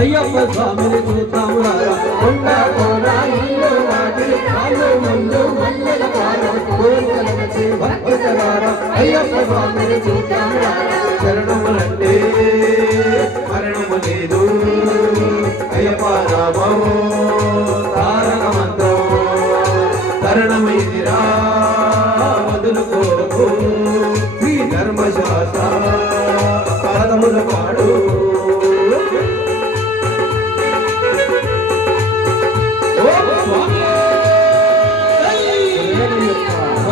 అయ్యప్ప స్వామిని చూద్దాం అయ్యప్ప స్వామిని చూద్దాం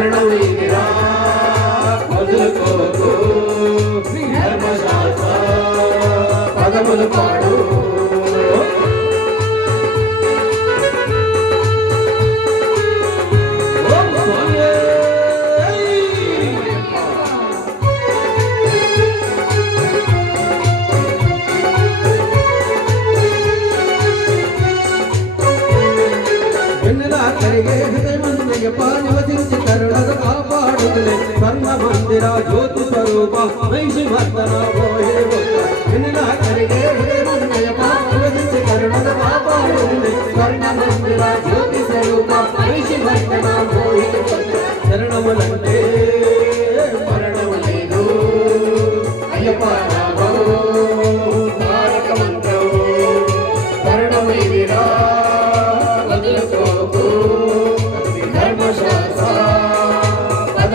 Oh, my God. ಮೊದಲೆ ಸರ್ವ ಮಂದಿರ ಜ್ಯೋತಿ ಸ್ವರೂಪ ಮೈಸಿ ಭಕ್ತನ ಮರಣವೇ ಮರಣವೇ ಅಯ್ಯಪ್ಪ ಮಂತ್ರ ಮರಣವೇ ವಿರಾ